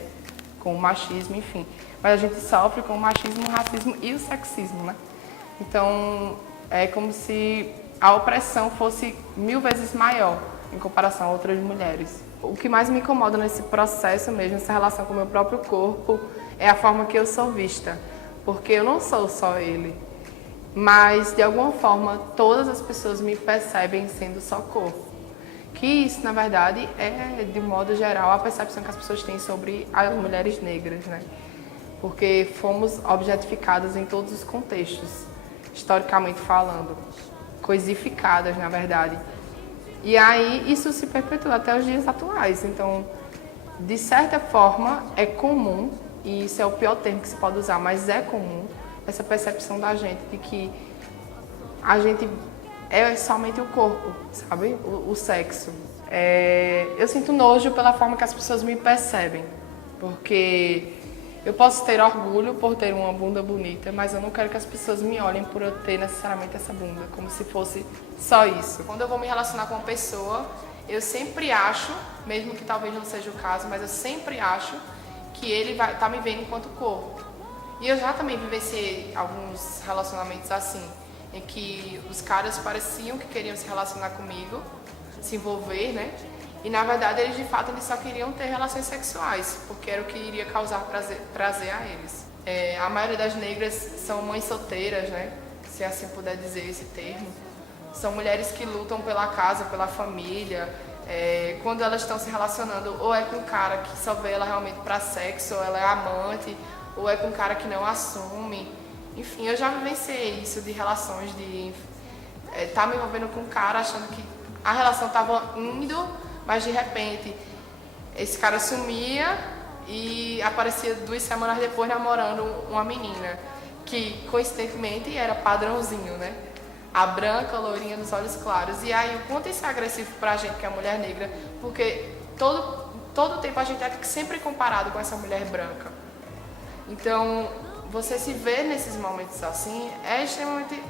com o machismo, enfim. Mas a gente sofre com o machismo, o racismo e o sexismo, né? Então, é como se a opressão fosse 1000 vezes maior em comparação a outras mulheres. O que mais me incomoda nesse processo mesmo, essa relação com o meu próprio corpo, é a forma que eu sou vista. Porque eu não sou só ele, mas de alguma forma todas as pessoas me percebem sendo só corpo. Que isso, na verdade, é, de um modo geral, a percepção que as pessoas têm sobre as mulheres negras, né? Porque fomos objetificadas em todos os contextos, historicamente falando, coisificadas, na verdade. E aí isso se perpetua até os dias atuais. Então, de certa forma, é comum, e isso é o pior termo que se pode usar, mas é comum essa percepção da gente de que a gente é somente o corpo, sabe? O sexo. Eu sinto nojo pela forma que as pessoas me percebem, porque eu posso ter orgulho por ter uma bunda bonita, mas eu não quero que as pessoas me olhem por eu ter necessariamente essa bunda, como se fosse só isso. Quando eu vou me relacionar com uma pessoa, eu sempre acho, mesmo que talvez não seja o caso, mas eu sempre acho que ele vai estar me vendo enquanto corpo. E eu já também vivenciei alguns relacionamentos assim, em que os caras pareciam que queriam se relacionar comigo, se envolver, né? E na verdade eles de fato só queriam ter relações sexuais, porque era o que iria causar prazer a eles. A maioria das negras são mães solteiras, né? Se assim puder dizer esse termo. São mulheres que lutam pela casa, pela família. Quando elas estão se relacionando, ou é com um cara que só vê ela realmente para sexo, ou ela é amante, ou é com um cara que não assume. Enfim, eu já vivenciei isso de relações, de estar me envolvendo com um cara achando que a relação estava indo, mas de repente esse cara sumia e aparecia 2 semanas depois namorando uma menina que coincidentemente era padrãozinho, né? A branca, loirinha dos olhos claros. E aí o quanto isso é agressivo pra gente que é mulher negra, porque todo tempo a gente é sempre comparado com essa mulher branca. Então, você se vê nesses momentos assim é extremamente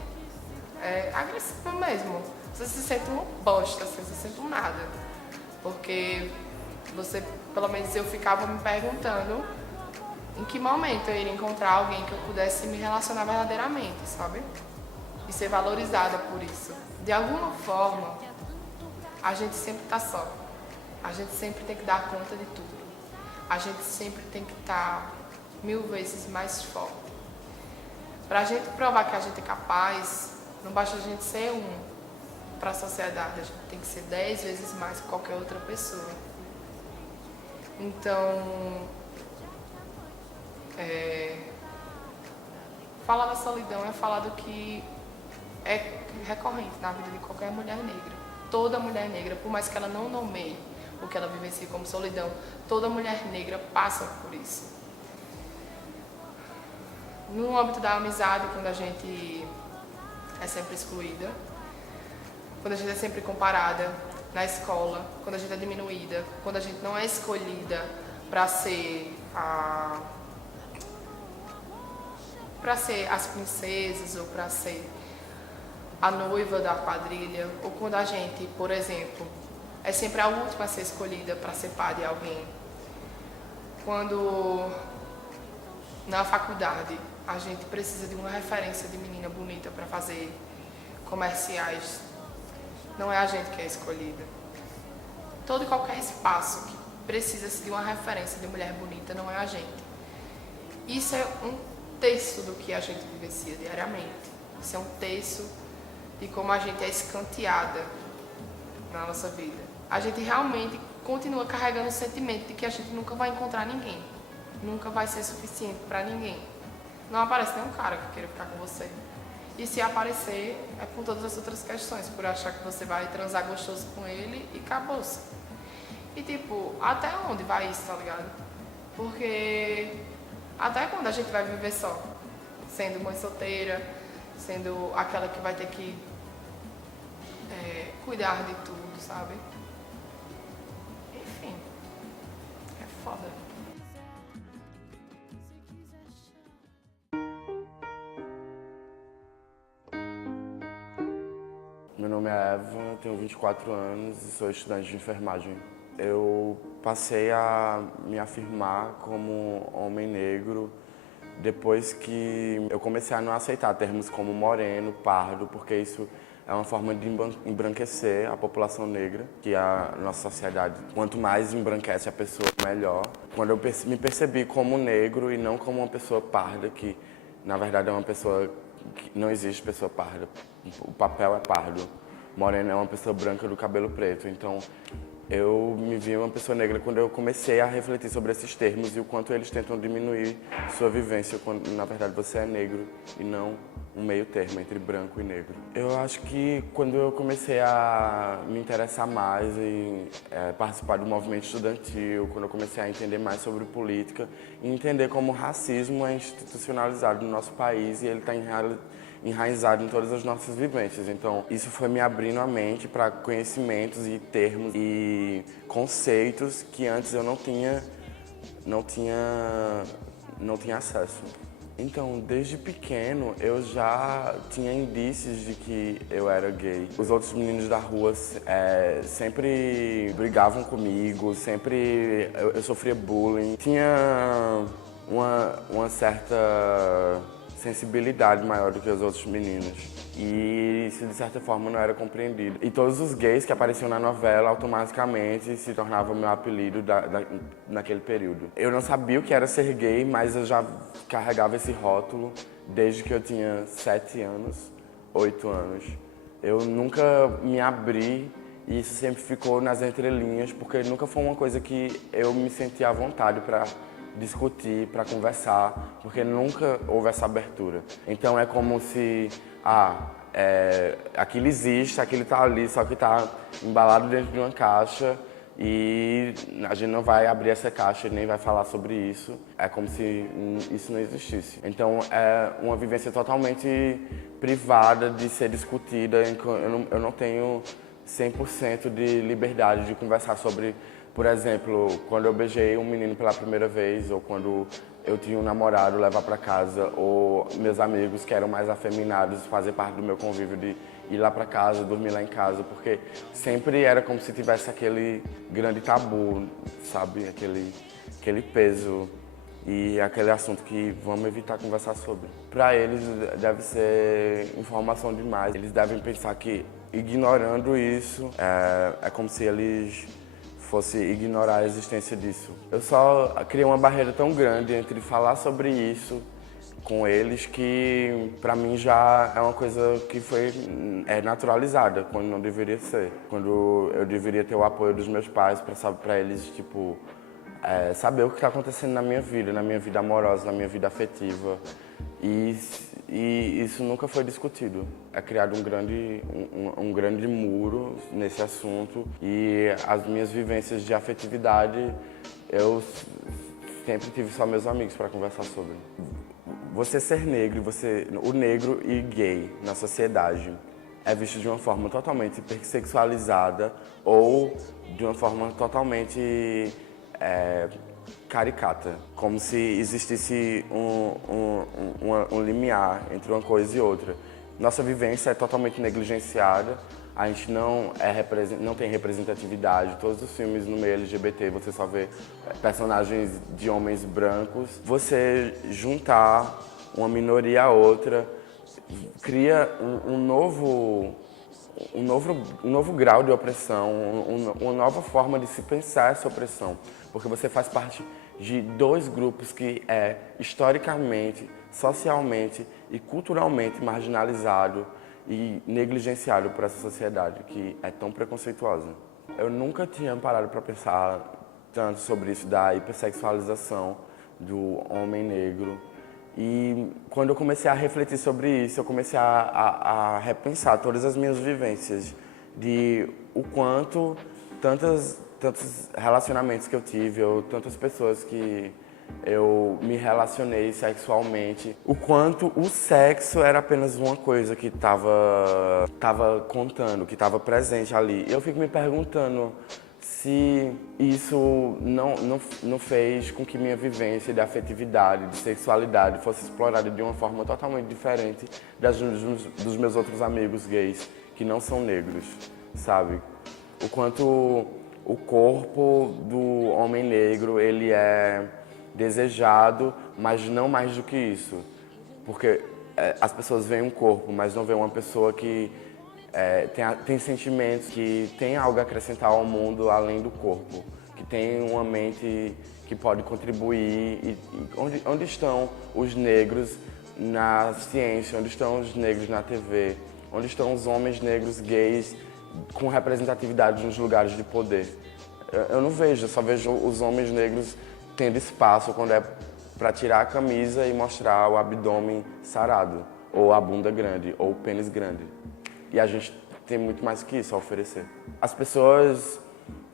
agressivo mesmo. Você se sente uma bosta, você se sente um nada. Porque você, pelo menos eu ficava me perguntando em que momento eu iria encontrar alguém que eu pudesse me relacionar verdadeiramente, sabe? E ser valorizada por isso. De alguma forma, a gente sempre tá só. A gente sempre tem que dar conta de tudo. A gente sempre tem que estar 1000 vezes mais forte. Pra gente provar que a gente é capaz, não basta a gente ser para a sociedade, a gente tem que ser 10 vezes mais que qualquer outra pessoa. Então, falar da solidão é falar do que é recorrente na vida de qualquer mulher negra. Toda mulher negra, por mais que ela não nomeie o que ela vivencia como solidão, toda mulher negra passa por isso. No âmbito da amizade, quando a gente é sempre excluída, quando a gente é sempre comparada na escola, quando a gente é diminuída, quando a gente não é escolhida para ser as princesas ou para ser a noiva da quadrilha, ou quando a gente, por exemplo, é sempre a última a ser escolhida para ser par de alguém. Quando na faculdade a gente precisa de uma referência de menina bonita para fazer comerciais não é a gente que é escolhida. Todo e qualquer espaço que precisa-se de uma referência de mulher bonita não é a gente. Isso é um terço do que a gente vivencia diariamente. Isso é um terço de como a gente é escanteada na nossa vida. A gente realmente continua carregando o sentimento de que a gente nunca vai encontrar ninguém. Nunca vai ser suficiente para ninguém. Não aparece nenhum cara que queira ficar com você. E se aparecer, é com todas as outras questões, por achar que você vai transar gostoso com ele e acabou-se. E tipo, até onde vai isso, tá ligado? Porque até quando a gente vai viver só? Sendo mãe solteira, sendo aquela que vai ter que cuidar de tudo, sabe? Enfim, é foda. Meu nome é Eva, tenho 24 anos e sou estudante de enfermagem. Eu passei a me afirmar como homem negro depois que eu comecei a não aceitar termos como moreno, pardo, porque isso é uma forma de embranquecer a população negra, que a nossa sociedade, quanto mais embranquece a pessoa, melhor. Quando eu me percebi como negro e não como uma pessoa parda, que na verdade é uma pessoa que não existe pessoa parda, o papel é pardo. Moreno é uma pessoa branca do cabelo preto, então eu me vi uma pessoa negra quando eu comecei a refletir sobre esses termos e o quanto eles tentam diminuir sua vivência quando, na verdade, você é negro e não um meio termo entre branco e negro. Eu acho que quando eu comecei a me interessar mais em participar do movimento estudantil, quando eu comecei a entender mais sobre política e entender como o racismo é institucionalizado no nosso país e ele está enraizado em todas as nossas vivências. Então, isso foi me abrindo a mente para conhecimentos e termos e conceitos que antes eu não tinha acesso. Então, desde pequeno, eu já tinha indícios de que eu era gay. Os outros meninos da rua sempre brigavam comigo, sempre eu sofria bullying. Tinha uma certa sensibilidade maior do que os outros meninos. E isso, de certa forma, não era compreendido. E todos os gays que apareciam na novela, automaticamente, se tornavam meu apelido naquele período. Eu não sabia o que era ser gay, mas eu já carregava esse rótulo desde que eu tinha 7 anos, 8 anos. Eu nunca me abri e isso sempre ficou nas entrelinhas, porque nunca foi uma coisa que eu me sentia à vontade para discutir, para conversar, porque nunca houve essa abertura. Então é como se, aquilo existe, aquilo está ali, só que está embalado dentro de uma caixa e a gente não vai abrir essa caixa e nem vai falar sobre isso. É como se isso não existisse. Então é uma vivência totalmente privada de ser discutida. Eu não tenho 100% de liberdade de conversar sobre, por exemplo, quando eu beijei um menino pela primeira vez, ou quando eu tinha um namorado levar para casa, ou meus amigos que eram mais afeminados fazer parte do meu convívio de ir lá para casa, dormir lá em casa, porque sempre era como se tivesse aquele grande tabu, sabe? Aquele peso e aquele assunto que vamos evitar conversar sobre. Para eles deve ser informação demais. Eles devem pensar que ignorando isso é como se eles fosse ignorar a existência disso. Eu só criei uma barreira tão grande entre falar sobre isso com eles que, para mim, já é uma coisa que foi naturalizada, quando não deveria ser. Quando eu deveria ter o apoio dos meus pais para eles, tipo, saber o que está acontecendo na minha vida amorosa, na minha vida afetiva. E isso nunca foi discutido. É criado um grande muro nesse assunto e as minhas vivências de afetividade, eu sempre tive só meus amigos para conversar sobre. Você ser negro, o negro e gay na sociedade é visto de uma forma totalmente hipersexualizada ou de uma forma totalmente caricata, como se existisse um limiar entre uma coisa e outra. Nossa vivência é totalmente negligenciada, a gente não tem representatividade. Todos os filmes no meio LGBT você só vê personagens de homens brancos. Você juntar uma minoria a outra cria um novo um novo grau de opressão, uma nova forma de se pensar essa opressão, porque você faz parte de dois grupos que é historicamente, socialmente e culturalmente marginalizado e negligenciado por essa sociedade que é tão preconceituosa. Eu nunca tinha parado para pensar tanto sobre isso da hipersexualização do homem negro. E quando eu comecei a refletir sobre isso, eu comecei a repensar todas as minhas vivências, de o quanto tantos relacionamentos que eu tive, ou tantas pessoas que eu me relacionei sexualmente, o quanto o sexo era apenas uma coisa que estava contando, que estava presente ali. Eu fico me perguntando se isso não fez com que minha vivência de afetividade, de sexualidade fosse explorada de uma forma totalmente diferente dos meus outros amigos gays que não são negros, sabe? O quanto o corpo do homem negro, ele é desejado, mas não mais do que isso. Porque as pessoas veem um corpo, mas não veem uma pessoa que tem sentimentos, que tem algo a acrescentar ao mundo além do corpo, que tem uma mente que pode contribuir. E onde estão os negros na ciência? Onde estão os negros na TV? Onde estão os homens negros gays com representatividade nos lugares de poder? Eu não vejo, eu só vejo os homens negros tendo espaço quando é para tirar a camisa e mostrar o abdômen sarado, ou a bunda grande, ou o pênis grande. E a gente tem muito mais que isso a oferecer. As pessoas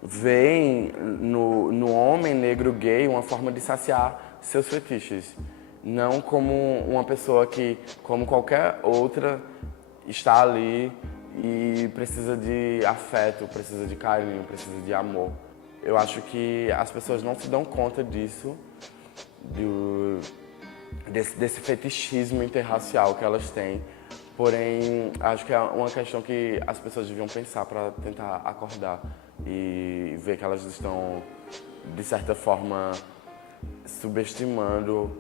veem no homem negro gay uma forma de saciar seus fetiches, não como uma pessoa que, como qualquer outra, está ali e precisa de afeto, precisa de carinho, precisa de amor. Eu acho que as pessoas não se dão conta disso, desse fetichismo interracial que elas têm. Porém, acho que é uma questão que as pessoas deviam pensar para tentar acordar e ver que elas estão, de certa forma, subestimando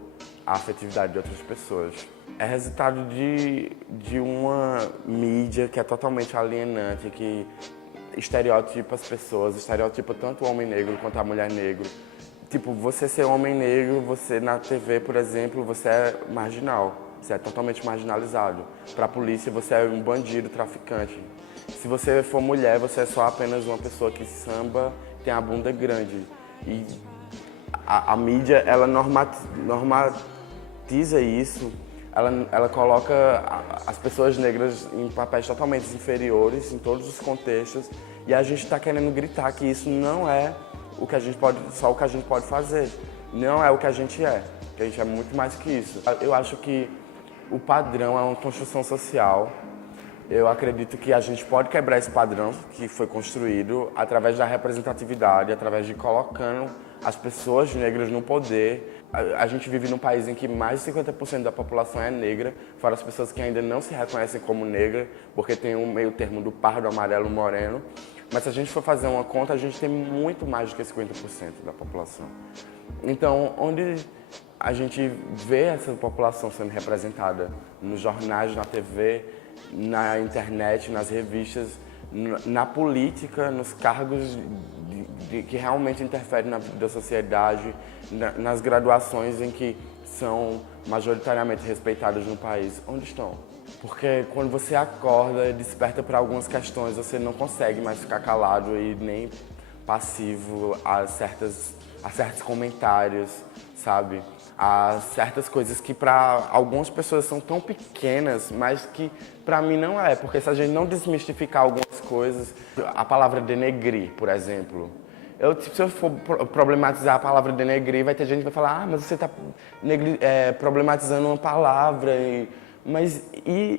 a afetividade de outras pessoas. É resultado de uma mídia que é totalmente alienante, que estereotipa as pessoas, estereotipa tanto o homem negro quanto a mulher negra. Tipo, você ser homem negro, você na TV, por exemplo, você é marginal, você é totalmente marginalizado. Para a polícia, você é um bandido, traficante. Se você for mulher, você é só apenas uma pessoa que samba, tem a bunda grande. E a mídia, ela normatiza isso. Ela coloca as pessoas negras em papéis totalmente inferiores em todos os contextos, e a gente está querendo gritar que isso não é só o que a gente pode fazer, não é o que a gente é, que a gente é muito mais que isso. Eu acho que o padrão é uma construção social. Eu acredito que a gente pode quebrar esse padrão que foi construído através da representatividade, através de colocando as pessoas negras no poder. A gente vive num país em que mais de 50% da população é negra, fora as pessoas que ainda não se reconhecem como negra, porque tem um meio termo do pardo, amarelo, moreno. Mas se a gente for fazer uma conta, a gente tem muito mais do que 50% da população. Então, onde a gente vê essa população sendo representada nos jornais, na TV, na internet, nas revistas, na política, nos cargos que realmente interferem na vida da sociedade, nas graduações em que são majoritariamente respeitadas no país, onde estão? Porque quando você acorda e desperta para algumas questões, você não consegue mais ficar calado e nem passivo a certos comentários, sabe? A certas coisas que para algumas pessoas são tão pequenas, mas que para mim não é. Porque se a gente não desmistificar algumas coisas, a palavra denegrir, por exemplo, se eu for problematizar a palavra denegrir, vai ter gente que vai falar, mas você está problematizando uma palavra. Mas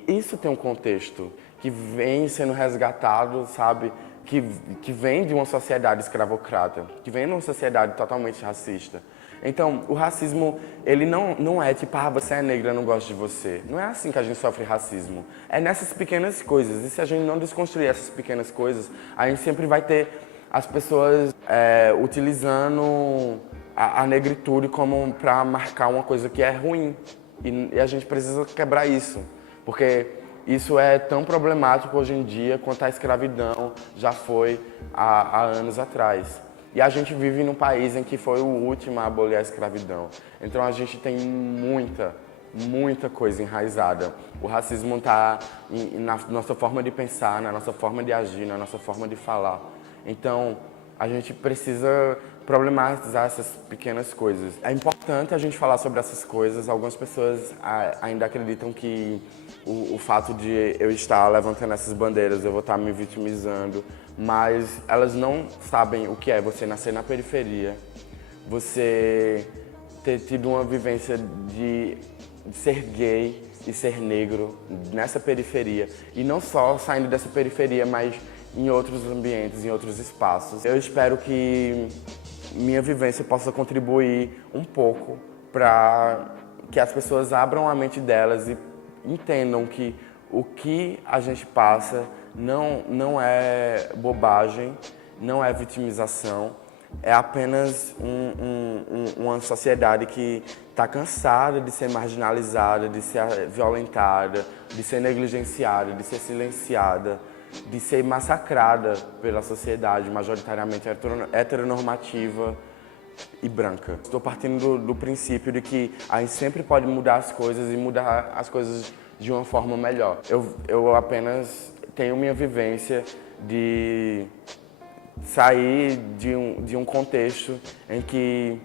isso tem um contexto que vem sendo resgatado, sabe? Que vem de uma sociedade escravocrata, que vem de uma sociedade totalmente racista. Então, o racismo, ele não é tipo, você é negra, eu não gosto de você. Não é assim que a gente sofre racismo. É nessas pequenas coisas. E se a gente não desconstruir essas pequenas coisas, a gente sempre vai ter as pessoas utilizando a negritude como para marcar uma coisa que é ruim. E a gente precisa quebrar isso. Porque isso é tão problemático hoje em dia quanto a escravidão já foi há anos atrás. E a gente vive num país em que foi o último a abolir a escravidão. Então a gente tem muita coisa enraizada. O racismo está na nossa forma de pensar, na nossa forma de agir, na nossa forma de falar. Então a gente precisa problematizar essas pequenas coisas. É importante a gente falar sobre essas coisas. Algumas pessoas ainda acreditam que o fato de eu estar levantando essas bandeiras, eu vou estar me vitimizando, mas elas não sabem o que é você nascer na periferia, você ter tido uma vivência de ser gay e ser negro nessa periferia, e não só saindo dessa periferia, mas em outros ambientes, em outros espaços. Eu espero que minha vivência possa contribuir um pouco para que as pessoas abram a mente delas e entendam que o que a gente passa não é bobagem, não é vitimização, é apenas uma sociedade que está cansada de ser marginalizada, de ser violentada, de ser negligenciada, de ser silenciada, de ser massacrada pela sociedade majoritariamente heteronormativa e branca. Estou partindo do princípio de que a gente sempre pode mudar as coisas e mudar as coisas de uma forma melhor. Eu apenas tenho minha vivência de sair de um contexto em que,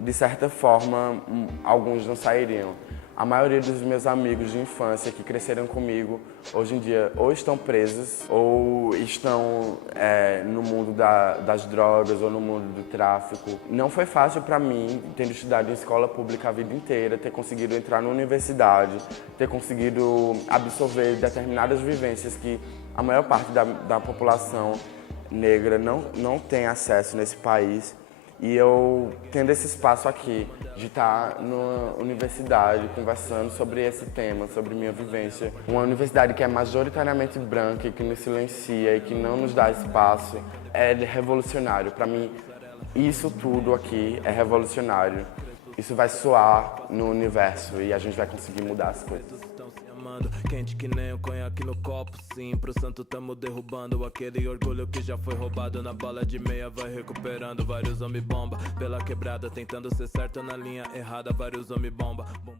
de certa forma, alguns não sairiam. A maioria dos meus amigos de infância que cresceram comigo, hoje em dia, ou estão presos, ou estão no mundo das drogas, ou no mundo do tráfico. Não foi fácil para mim, tendo estudado em escola pública a vida inteira, ter conseguido entrar na universidade, ter conseguido absorver determinadas vivências que a maior parte da população negra não tem acesso nesse país. E eu tendo esse espaço aqui, de estar numa universidade conversando sobre esse tema, sobre minha vivência. Uma universidade que é majoritariamente branca e que nos silencia e que não nos dá espaço, é revolucionário. Para mim, isso tudo aqui é revolucionário. Isso vai soar no universo e a gente vai conseguir mudar as coisas. Quente que nem o conhaque no copo, sim. Pro santo tamo derrubando aquele orgulho que já foi roubado. Na bola de meia vai recuperando. Vários homem bomba pela quebrada, tentando ser certo na linha errada. Vários homem bomba.